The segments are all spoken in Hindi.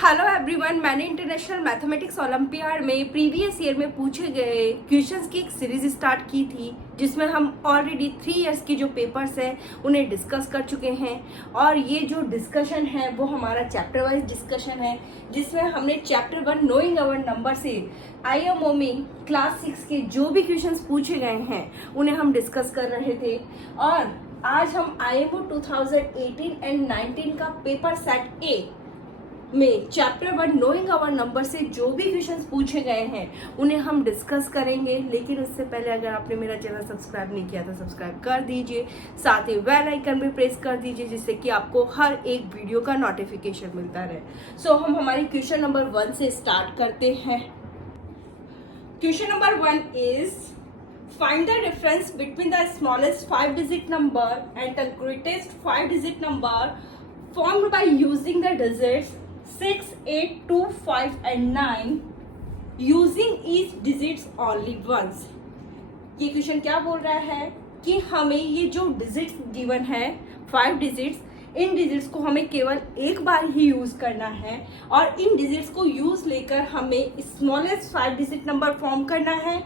हेलो एवरीवन, मैंने इंटरनेशनल मैथमेटिक्स ओलंपियाड में प्रीवियस ईयर में पूछे गए क्वेश्चंस की एक सीरीज स्टार्ट की थी, जिसमें हम ऑलरेडी 3 इयर्स की जो पेपर्स हैं उन्हें डिस्कस कर चुके हैं। और ये जो डिस्कशन है वो हमारा चैप्टर वाइज डिस्कशन है, जिसमें हमने चैप्टर 1 नोइंग आवर नंबर से IMO में क्लास 6 के जो भी क्वेश्चंस पूछे गए हैं उन्हें हम डिस्कस कर रहे थे। और आज हम IMO 2018 एंड 19 का पेपर सेट ए में चैप्टर 1 नोइंग आवर नंबर से जो भी क्वेश्चंस पूछे गए हैं उन्हें हम डिस्कस करेंगे। लेकिन उससे पहले अगर आपने मेरा चैनल सब्सक्राइब नहीं किया तो सब्सक्राइब कर दीजिए, साथ ही बेल आइकन भी प्रेस कर दीजिए, जिससे कि आपको हर एक वीडियो का नोटिफिकेशन मिलता रहे। सो हम हमारी क्वेश्चन नंबर 1 से स्टार्ट करते हैं। Question number 1 is find the difference between the smallest 5-digit number and the greatest 5-digit number formed by using the digits 6, 8, 2, 5 and 9 using each digits only once। ये क्वेश्चन क्या बोल रहा है कि हमें ये जो डिजिट्स गिवन है 5 डिजिट्स, इन डिजिट्स को हमें केवल एक बार ही यूज करना है और इन डिजिट्स को यूज लेकर हमें स्मॉलेस्ट 5 डिजिट नंबर फॉर्म करना है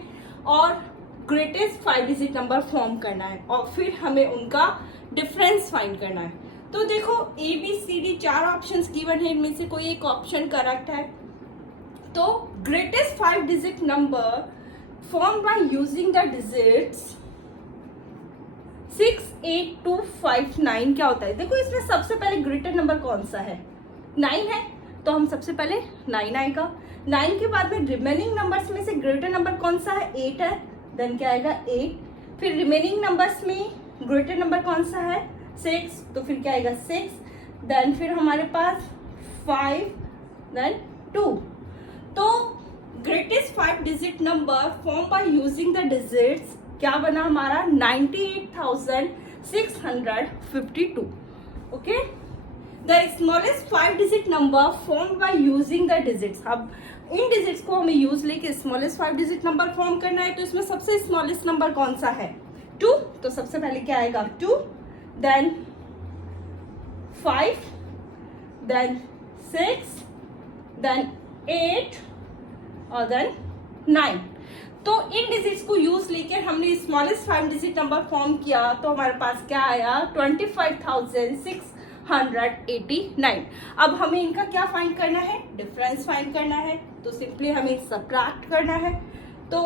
और ग्रेटेस्ट 5 डिजिट नंबर फॉर्म करना है और फिर हमें उनका डिफरेंस फाइंड करना है। तो देखो ABCD 4 ऑप्शंस गिवन है, इनमें से कोई एक ऑप्शन करेक्ट है। तो greatest 5 digit number form by using the digits 6, 8, 2, 5, 9 क्या होता है। देखो इसमें सबसे पहले ग्रेटर नंबर कौन सा है, 9 है, तो हम सबसे पहले 9 आएगा। 9 के बाद में रिमेनिंग नंबर्स में से ग्रेटर नंबर कौन सा है, 8 है, देन क्या आएगा 8। फिर रिमेनिंग नंबर्स में ग्रेटर नंबर कौन सा है, 6, तो फिर क्या आएगा 6। देन फिर हमारे पास 5, देन 2। तो greatest 5 digit number form by using the digits क्या बना हमारा 98,652। Okay, the smallest 5 digit number form by using the digits. अब इन डिजिट्स को हमें यूज लेके स्मॉलेस्ट 5 डिजिट नंबर फॉर्म करना है, तो इसमें सबसे स्मॉलेस्ट नंबर कौन सा है, 2। तो सबसे पहले क्या आएगा 2, देन 5, देन 6, देन 8 और देन 9। तो इन डिजिट्स को यूज लेकर हमने स्मॉलेस्ट 5 डिजिट नंबर फॉर्म किया, तो हमारे पास क्या आया 25,689। अब हमें इनका क्या फाइंड करना है, डिफरेंस फाइंड करना है। तो सिंपली हमें सबट्रैक्ट करना है, तो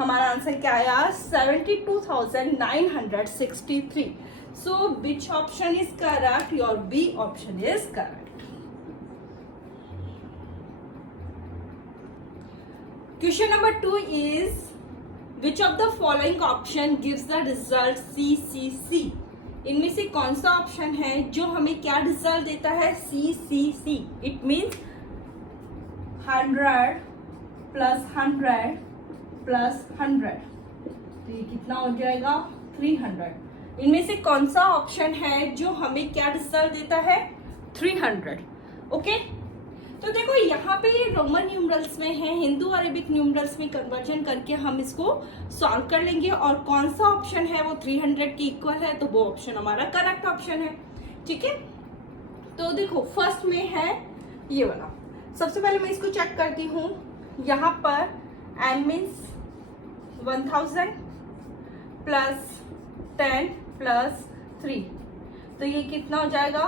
हमारा आंसर क्या आया 72,963। So which option is correct, your B option is correct. Question number 2 is which of the following option gives the result CCC। इनमें से कौन सा ऑप्शन है जो हमें क्या रिजल्ट देता है, CCC। It means 100 plus 100 plus 100, तो ये कितना हो जाएगा 300। इनमें से कौन सा ऑप्शन है जो हमें क्या रिजल्ट देता है 300। ओके, तो देखो यहाँ पे ये रोमन न्यूमरल्स में है, हिंदू अरेबिक न्यूमरल्स में कन्वर्जन करके हम इसको सॉल्व कर लेंगे और कौन सा ऑप्शन है वो 300 के इक्वल है, तो वो ऑप्शन हमारा करेक्ट ऑप्शन है। ठीक है, तो देखो फर्स्ट में है ये वाला। सबसे पहले मैं इसको चेक करती हूँ। यहाँ पर m मीन्स 1000 प्लस 10 प्लस 3, तो ये कितना हो जाएगा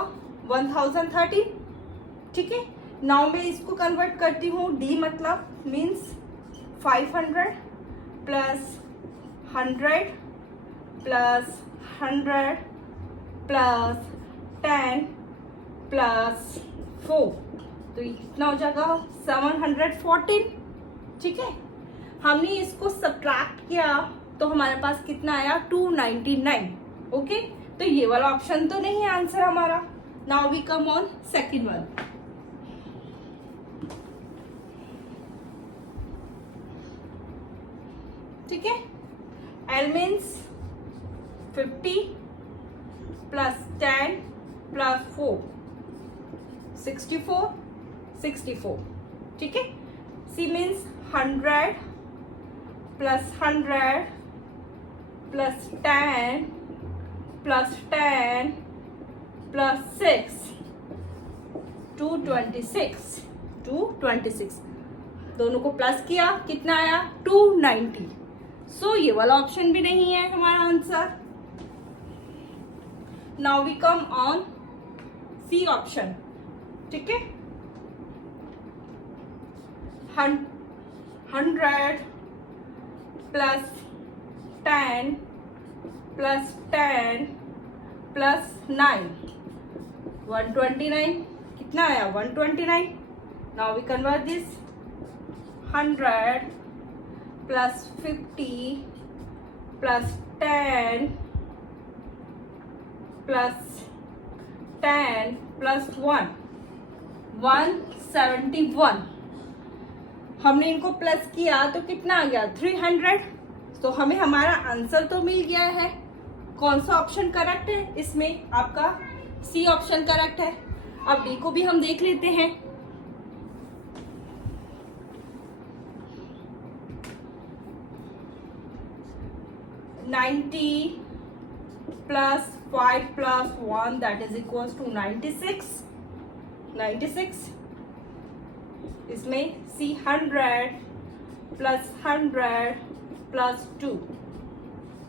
1030। ठीक है, नाउ मैं इसको कन्वर्ट करती हूँ, d मतलब means 500 plus 100 plus 100 plus 10 plus 4, तो ये कितना हो जाएगा 714। ठीक है, हमने इसको सब्ट्रैक्ट किया तो हमारे पास कितना आया 299। ओके, तो ये वाला ऑप्शन तो नहीं है आंसर हमारा। Now we come on second one. ठीक है, L मीन्स 50 प्लस 10 प्लस 4 64। ठीक है, C means 100 plus 100 plus 10 plus 10 plus 6 226। Two 26, दोनों को प्लस किया, कितना आया 290। सो ये वाला ऑप्शन भी नहीं है हमारा answer. Now we come on C option, ठीक है। 100 प्लस 10 प्लस 10 प्लस 9 129, कितना आया 129। Now we convert this 100 plus 50 plus 10 plus 10 plus 1 171। हमने इनको प्लस किया तो कितना आ गया 300। तो हमें हमारा आंसर तो मिल गया है। कौन सा ऑप्शन करेक्ट है इसमें? आपका सी ऑप्शन करेक्ट है। अब डी को भी हम देख लेते हैं। Ninety plus 5 plus 1 that is equal to 96। इसमें सी 100 प्लस 100 प्लस 2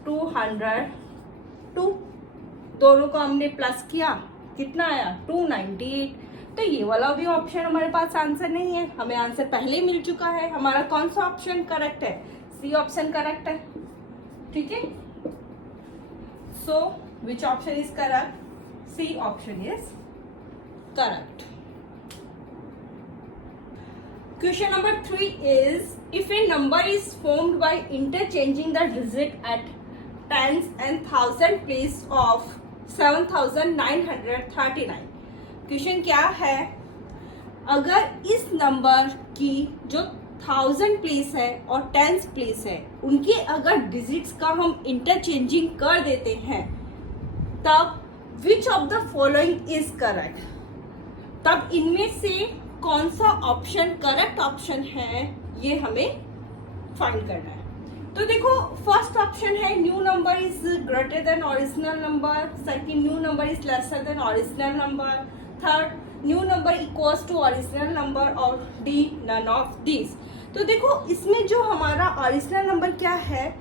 202, दोनों को हमने प्लस किया, कितना आया 298। तो ये वाला भी ऑप्शन हमारे पास आंसर नहीं है, हमें आंसर पहले ही मिल चुका है। हमारा कौन सा ऑप्शन करेक्ट है? सी ऑप्शन करेक्ट है, ठीक है। So which option is correct? C option is correct. Question number 3 is, if a number is formed by interchanging the digit at tens and thousand place of 7939। Question क्या है? अगर इस नंबर की जो 1000 प्लेस है और टेंस प्लेस है, उनके अगर डिजिट्स का हम इंटरचेंजिंग कर देते हैं, तब विच of the following is correct? तब इनमें से कौन सा ऑप्शन करेक्ट ऑप्शन है, ये हमें फाइंड करना है। तो देखो, फर्स्ट ऑप्शन है new number is greater than original number, second new number is lesser than original number, third new number equals to original number, और डी नन ऑफ दिस। तो देखो, इसमें जो हमारा ओरिजिनल नंबर क्या है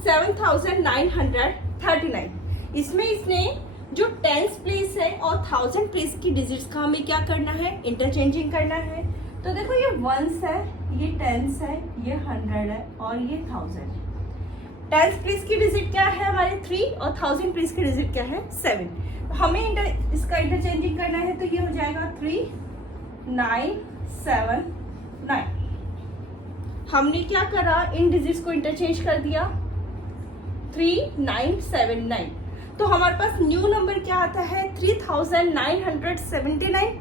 7939, इसमें इसने जो टेंस प्लेस है और 1000 प्लेस की डिजिट्स का हमें क्या करना है? इंटरचेंजिंग करना है। तो देखो, ये वंस है, ये टेंस है, ये 100 है और ये 1000। टेंस प्लेस की डिजिट क्या है हमारे 3 और 1000 प्लेस की डिजिट क्या है 7। हमें इसका इंटरचेंजिंग करना है, तो ये हो जाएगा 3979। हमने क्या करा? इन डिजिट्स को इंटरचेंज कर दिया 3979। तो हमारे पास न्यू नंबर क्या आता है 3979।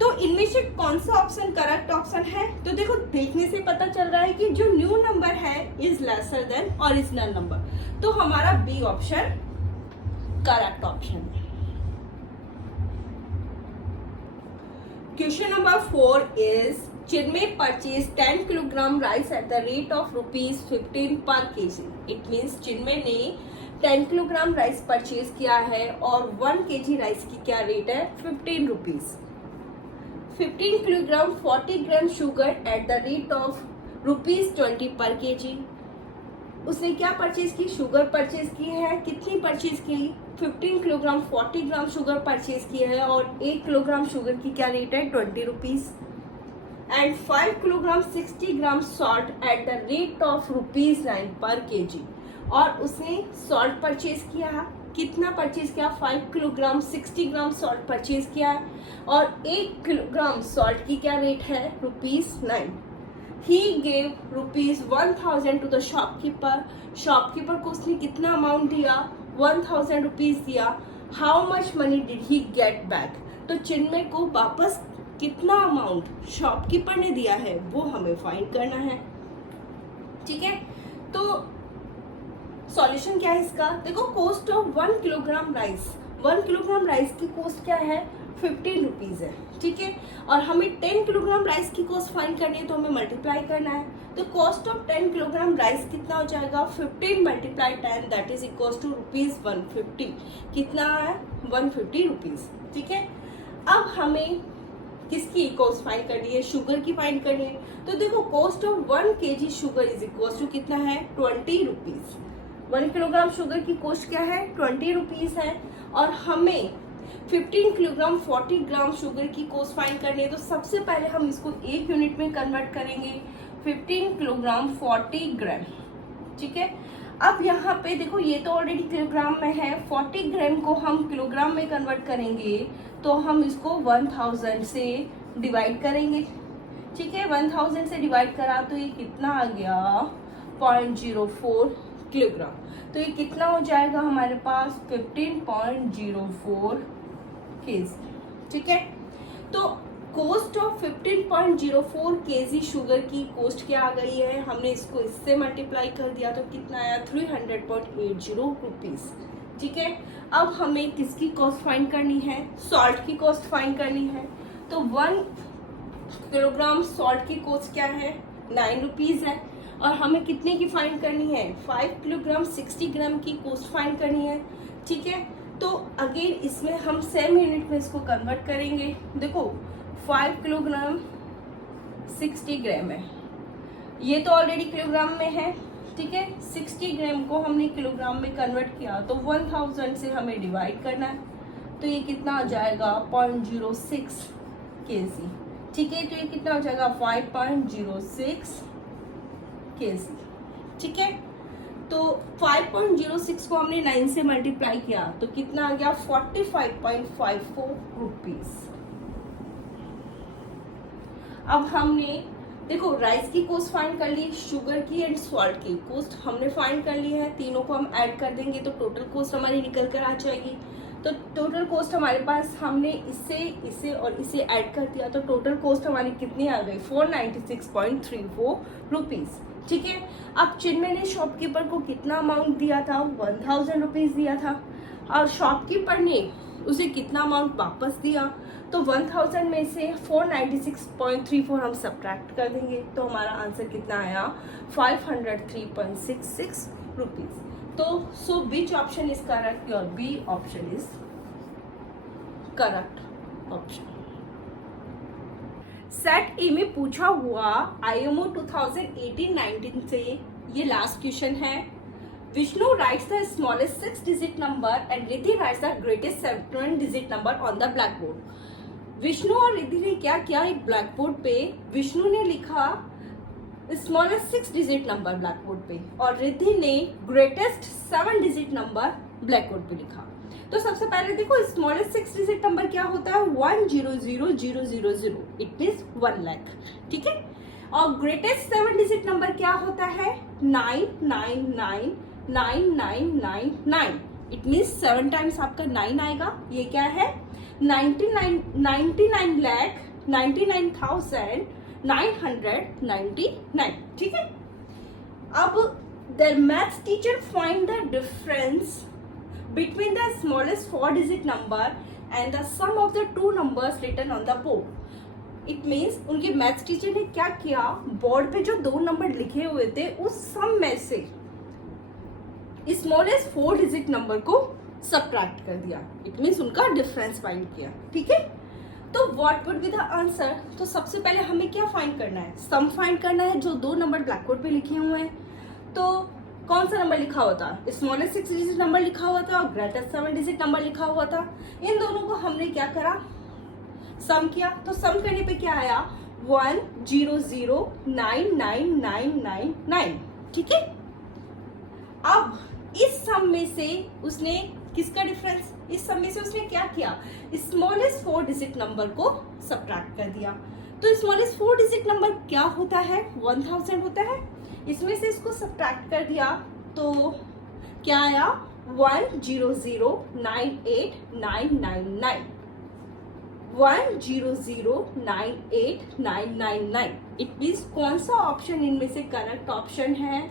तो इनमें से कौन सा ऑप्शन करेक्ट ऑप्शन है? तो देखो, देखने से पता चल रहा है कि जो न्यू नंबर है is lesser than original number. तो हमारा बी ऑप्शन करेक्ट ऑप्शन है। Question number 4 is, Chinmay purchase 10 kilogram rice at the rate of ₹15 पर केजी। इट मीन्स चिन्मय ने 10 किलोग्राम राइस परचेज किया है और 1 kg राइस की क्या रेट है 15 rupees. 15 kilogram 40 gram sugar at the rate of ₹20 पर केजी। उसने क्या परचेज की? शुगर परचेज की है। कितनी परचेज की? 15 किलोग्राम 40 ग्राम शुगर परचेज की है और 1 किलोग्राम शुगर की क्या रेट है 20 rupees. And 5 kilogram 60 gram salt at the rate of ₹9 पर केजी। और उसने सॉल्ट परचेज किया, कितना परचेज किया 5 किलोग्राम 60 ग्राम सॉल्ट परचेज किया और 1 किलोग्राम सॉल्ट की क्या रेट है ₹9। He gave ₹1000 to the shopkeeper. Shopkeeper को उसने कितना अमाउंट दिया 1000 रुपीज दिया। How much money did he get back? तो चिन्मय को वापस कितना अमाउंट शॉपकीपर ने दिया है वो हमें फाइंड करना है, ठीक है। तो सॉल्यूशन क्या है इसका? देखो, cost of 1 kilogram rice, 1 kilogram rice की कॉस्ट क्या है 15 रुपीज है, ठीक है। और हमें 10 किलोग्राम राइस की कॉस्ट फाइंड करनी है, तो हमें मल्टीप्लाई करना है। तो कॉस्ट ऑफ 10 किलोग्राम राइस कितना हो जाएगा 15 multiply 10 that is equal to ₹150। कितना है 150 रुपीज, ठीक है। अब हमें किसकी कॉस्ट फाइंड करनी है, शुगर की फाइंड करनी है। तो देखो cost of 1 kg sugar is equal to कितना है, 20 रुपीज। 1 किलोग्राम शुगर की कॉस्ट क्या है, 20 रुपीज है। और हमें 15 किलोग्राम 40 ग्राम शुगर की कॉस्ट फाइंड करनी है। तो सबसे पहले हम इसको एक यूनिट में कन्वर्ट करेंगे, 15 किलोग्राम 40 ग्राम, ठीक है। अब यहाँ पे देखो ये तो ऑलरेडी किलोग्राम में है, 40 ग्राम को हम किलोग्राम में कन्वर्ट करेंगे तो हम इसको 1000 से डिवाइड करेंगे, ठीक है। 1000 से डिवाइड करा तो ये कितना आ गया, 0.04 किलोग्राम। तो ये कितना हो जाएगा हमारे पास, 15.04 kg, ठीक है। तो कॉस्ट ऑफ 15.04 kg शुगर की कॉस्ट क्या आ गई है, हमने इसको इससे मल्टीप्लाई कर दिया तो कितना आया, 300.80 रुपीज, ठीक है। अब हमें किसकी कॉस्ट फाइंड करनी है, सॉल्ट की कॉस्ट फाइंड करनी है। तो 1 किलोग्राम सॉल्ट की कॉस्ट क्या है, 9 रुपीज है। और हमें कितने की फाइंड करनी है, 5 किलोग्राम 60 ग्राम की कॉस्ट फाइंड करनी है, ठीक है। तो अगेन इसमें हम सेम यूनिट में इसको कन्वर्ट करेंगे। देखो 5 किलोग्राम 60 ग्राम है, ये तो ऑलरेडी किलोग्राम में है, ठीक है। 60 ग्राम को हमने किलोग्राम में कन्वर्ट किया तो 1000 से हमें डिवाइड करना है, तो ये कितना आ जाएगा, 0.06 kg, ठीक है। तो ये कितना हो जाएगा, 5.06 kg, ठीक है। तो 5.06 को हमने 9 से मल्टीप्लाई किया तो कितना आ गया, 45.54 रुपीज। अब हमने देखो राइस की कॉस्ट फाइंड कर ली, शुगर की एंड सॉल्ट की कॉस्ट हमने फाइंड कर ली है। तीनों को हम ऐड कर देंगे तो टोटल कॉस्ट हमारी निकल कर आ जाएगी। तो टोटल कॉस्ट हमारे पास, हमने इसे और इसे ऐड कर दिया तो टोटल कॉस्ट हमारी कितनी आ गई, 496.34 रुपीज, ठीक है। अब चिन्मय ने शॉपकीपर को कितना अमाउंट दिया था, 1000 रुपीज दिया था, और शॉपकीपर ने उसे कितना अमाउंट वापस दिया। तो 1000 में से 496.34 हम सब्ट्रैक्ट कर देंगे तो हमारा आंसर कितना आया, 503.66 रुपीज। तो so which option is correct, your B option is correct option. Set A में पूछा हुआ IMO 2018-19 से ये लास्ट क्वेश्चन है। Vishnu rights the smallest 6 digit number and Riddhi rights the greatest 7 digit number on the black board. Vishnu और रिद्धि ने क्या किया, एक ब्लैक बोर्ड पे विष्णु ने लिखा smallest 6 digit number black board पे और रिद्धि ने greatest 7 digit number black board पे लिखा। तो सबसे पहले देखो स्मॉलेस्ट 6 डिजिट नंबर क्या होता है, 100000, इट मींस 1 लाख, ठीक है। और ग्रेटेस्ट 7 डिजिट नंबर क्या होता है, 9999999, इट मींस 7 टाइम्स आपका 9 आएगा। ये क्या है, 99,999,999, ठीक है। अब their maths teacher find the difference between the smallest 4 digit number and the sum of the 2 numbers written on the board. It means उनके मैथ्स टीचर ने क्या किया, बोर्ड पे जो 2 नंबर लिखे हुए थे उस सम में से स्मॉलेस्ट 4 डिजिट नंबर को सब्ट्रैक्ट कर दिया। इट मीन्स उनका डिफरेंस फाइंड किया, ठीक है। तो what would be the answer, तो सबसे पहले हमें क्या फाइंड करना है, सम फाइंड करना है। जो 2 नंबर ब्लैक बोर्ड पे लिखे हुए हैं तो कौन सा नंबर लिखा हुआ था, स्मॉलेस्ट 6 डिजिट नंबर लिखा हुआ था और ग्रेटेस्ट 7 डिजिट नंबर लिखा हुआ था। इन दोनों को हमने क्या करा, सम किया। तो सम करने पे क्या आया, 100999999, ठीक है। अब इस सम में से उसने किसका डिफरेंस, इस सम में से उसने क्या किया, स्मॉलेस्ट 4 डिजिट नंबर को सब्ट्रैक्ट कर दिया। तो स्मॉलेस्ट 4 डिजिट नंबर क्या होता है, 1000 होता है। इसमें से इसको सब्ट्रैक्ट कर दिया तो क्या आया, 100,98999, 100,98999। इट मीन्स कौन सा ऑप्शन इनमें से करेक्ट ऑप्शन है,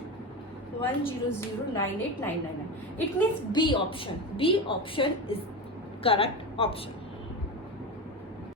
100,98999। It means B option, B option is correct option.